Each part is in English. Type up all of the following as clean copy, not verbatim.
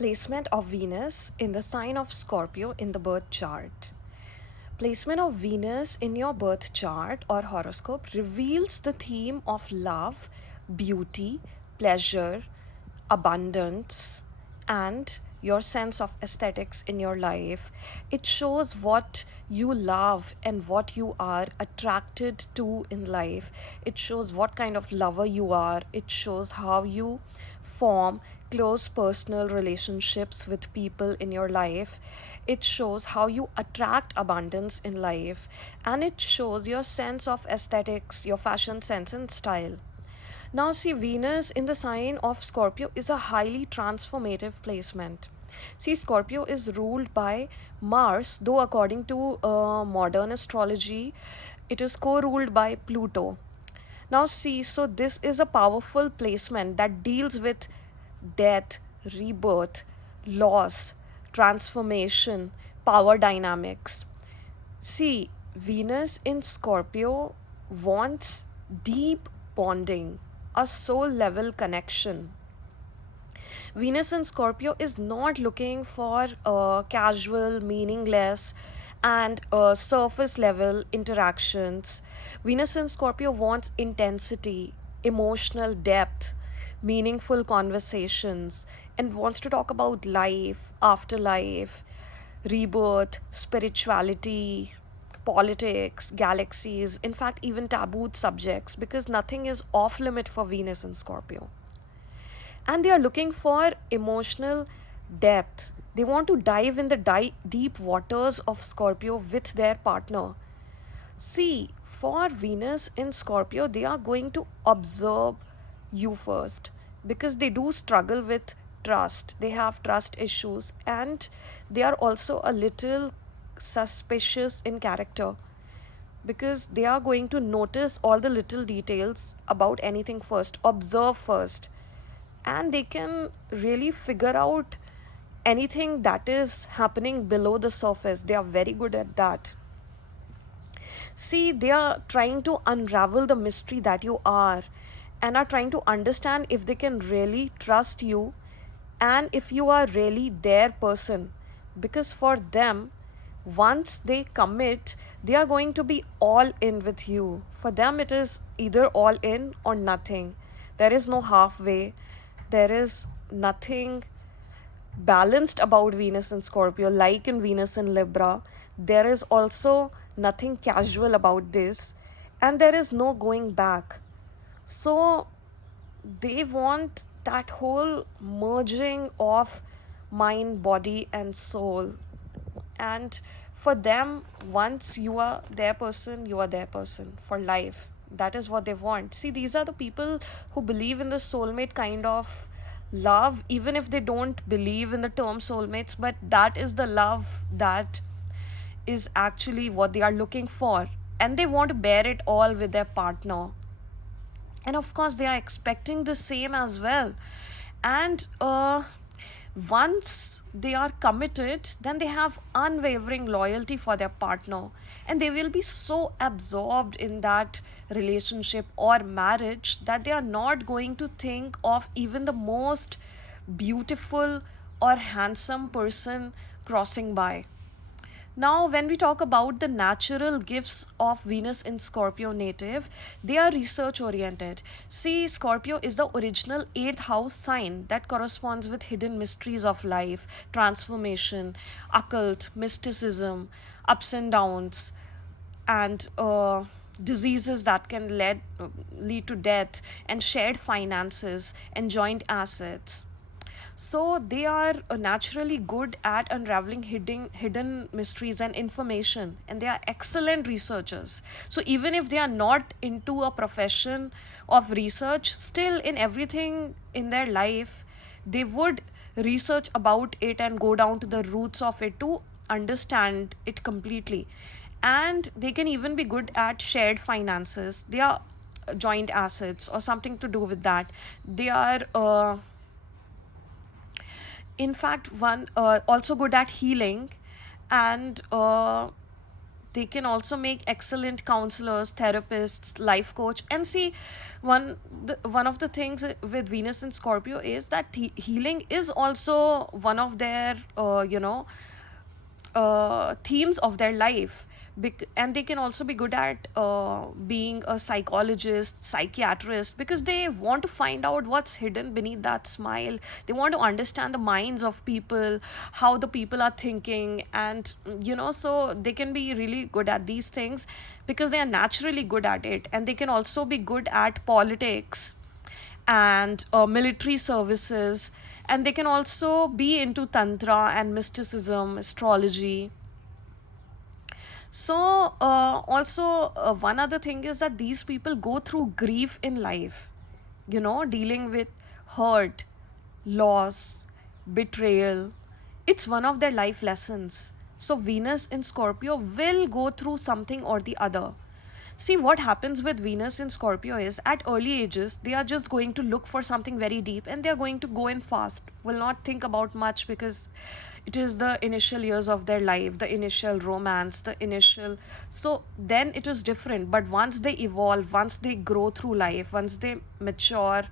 Placement of Venus in the sign of Scorpio in the birth chart. Placement of Venus in your birth chart or horoscope reveals the theme of love, beauty, pleasure, abundance, and your sense of aesthetics in your life. It shows what you love and what you are attracted to in life. It shows what kind of lover you are. It shows how you form close personal relationships with people in your life. It shows how you attract abundance in life, and it shows your sense of aesthetics, your fashion sense and style. Now, see, Venus in the sign of Scorpio is a highly transformative placement. See, Scorpio is ruled by Mars, though according to modern astrology, it is co ruled by Pluto. Now, see, so this is a powerful placement that deals with death, rebirth, loss, transformation, power dynamics. See, Venus in Scorpio wants deep bonding, a soul level connection. Venus in Scorpio is not looking for casual, meaningless, and surface level interactions. Venus in Scorpio wants intensity, emotional depth, meaningful conversations, and wants to talk about life, afterlife, rebirth, spirituality, politics, galaxies, in fact, even tabooed subjects, because nothing is off limit for Venus in Scorpio. And they are looking for emotional depth. They want to dive in the deep waters of Scorpio with their partner. See, for Venus in Scorpio, they are going to observe you first because they do struggle with trust. They have trust issues and they are also a little suspicious in character because they are going to notice all the little details about anything first, observe first, and they can really figure out anything that is happening below the surface. They are very good at that. See, they are trying to unravel the mystery that you are and are trying to understand if they can really trust you and if you are really their person. Because for them, once they commit, they are going to be all in with you. For them, it is either all in or nothing. There is no halfway. There is nothing balanced about Venus in Scorpio, like in Venus in Libra. There is also nothing casual about this, and there is no going back. So, they want that whole merging of mind, body, and soul. And for them, once you are their person, you are their person for life. That is what they want. See, these are the people who believe in the soulmate kind of love, even if they don't believe in the term soulmates, but that is the love that is actually what they are looking for. And they want to bear it all with their partner. And of course, they are expecting the same as well. And once they are committed, then they have unwavering loyalty for their partner, and they will be so absorbed in that relationship or marriage that they are not going to think of even the most beautiful or handsome person crossing by. Now, when we talk about the natural gifts of Venus in Scorpio native, they are research oriented. See, Scorpio is the original 8th house sign that corresponds with hidden mysteries of life, transformation, occult, mysticism, ups and downs, and diseases that can lead to death, and shared finances and joint assets. So they are naturally good at unraveling hidden mysteries and information, and they are excellent researchers. So even if they are not into a profession of research, still in everything in their life, they would research about it and go down to the roots of it to understand it completely. And they can even be good at shared finances. They are joint assets or something to do with that. They are in fact one also good at healing and they can also make excellent counselors, therapists, life coach. And see, one of the things with Venus and Scorpio is that healing is also one of their themes of their life. And they can also be good at being a psychologist, psychiatrist, because they want to find out what's hidden beneath that smile. They want to understand the minds of people, how the people are thinking. And so they can be really good at these things because they are naturally good at it. And they can also be good at politics and military services. And they can also be into tantra and mysticism, astrology. So also one other thing is that these people go through grief in life, dealing with hurt, loss, betrayal. It's one of their life lessons. So Venus in Scorpio will go through something or the other. See, what happens with Venus in Scorpio is at early ages, they are just going to look for something very deep and they are going to go in fast, will not think about much because it is the initial years of their life, the initial romance, the initial. So then it is different. But once they evolve, once they grow through life, once they mature,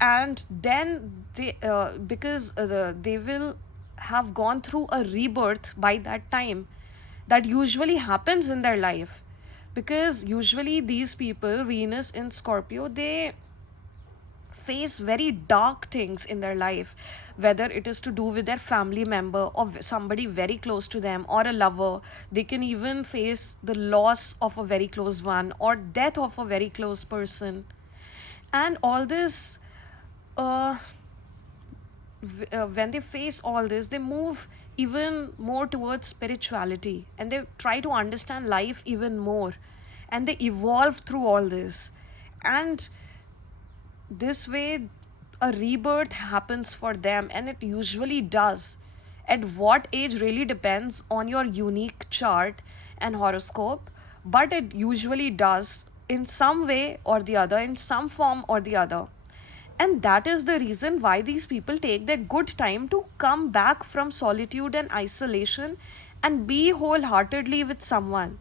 and then they will have gone through a rebirth by that time. That usually happens in their life, because usually these people, Venus in Scorpio, they face very dark things in their life, whether it is to do with their family member or somebody very close to them, or a lover. They can even face the loss of a very close one or death of a very close person. And all this, uh, when they face all this, they move even more towards spirituality and they try to understand life even more, and they evolve through all this. And this way, a rebirth happens for them, and it usually does. At what age really depends on your unique chart and horoscope, but it usually does in some way or the other, in some form or the other. And that is the reason why these people take their good time to come back from solitude and isolation and be wholeheartedly with someone.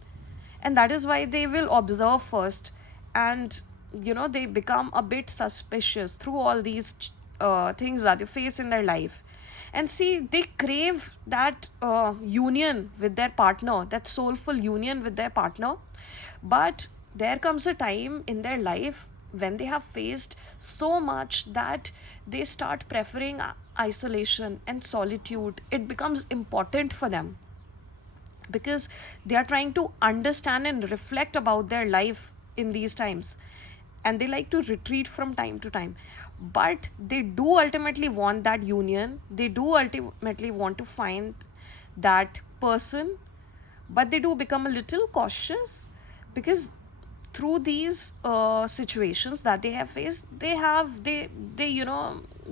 And that is why they will observe first, and they become a bit suspicious through all these things that they face in their life. And see, they crave that union with their partner, that soulful union with their partner. But there comes a time in their life when they have faced so much that they start preferring isolation and solitude. It becomes important for them because they are trying to understand and reflect about their life in these times, and they like to retreat from time to time. But they do ultimately want that union, they do ultimately want to find that person, but they do become a little cautious because through these situations that they have faced, they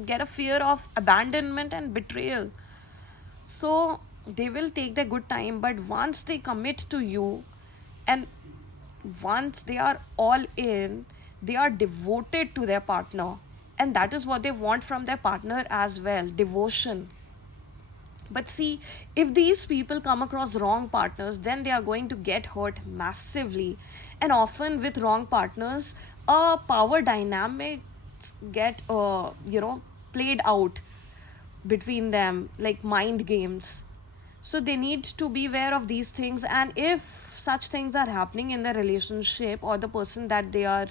get a fear of abandonment and betrayal. So they will take their good time, but once they commit to you, and once they are all in, they are devoted to their partner. And that is what they want from their partner as well, devotion. But see, if these people come across wrong partners, then they are going to get hurt massively. And often with wrong partners, power dynamics get played out between them, like mind games. So they need to be aware of these things, and if such things are happening in their relationship or the person that they are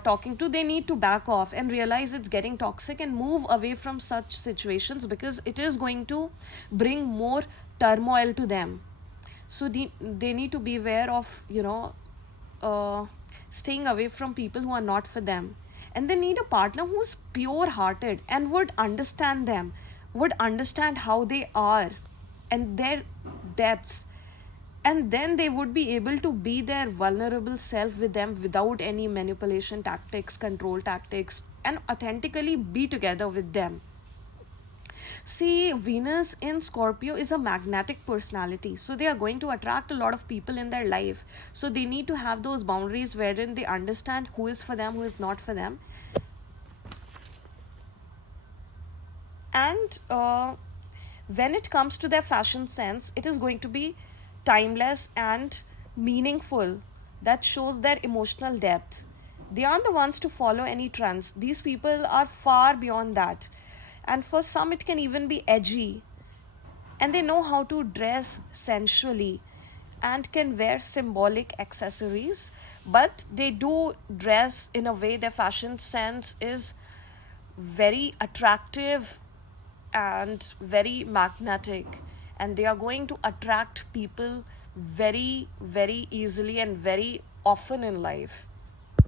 talking to, they need to back off and realize it's getting toxic and move away from such situations, because it is going to bring more turmoil to them. So they need to be aware of uh, staying away from people who are not for them. And they need a partner who's pure hearted and would understand them, would understand how they are and their depths. And then they would be able to be their vulnerable self with them without any manipulation tactics, control tactics, and authentically be together with them. See, Venus in Scorpio is a magnetic personality. So they are going to attract a lot of people in their life. So they need to have those boundaries wherein they understand who is for them, who is not for them. And when it comes to their fashion sense, it is going to be timeless and meaningful, that shows their emotional depth. They aren't the ones to follow any trends. These people are far beyond that. And for some, it can even be edgy, and they know how to dress sensually and can wear symbolic accessories, but they do dress in a way, their fashion sense is very attractive and very magnetic, and they are going to attract people very, very easily and very often in life.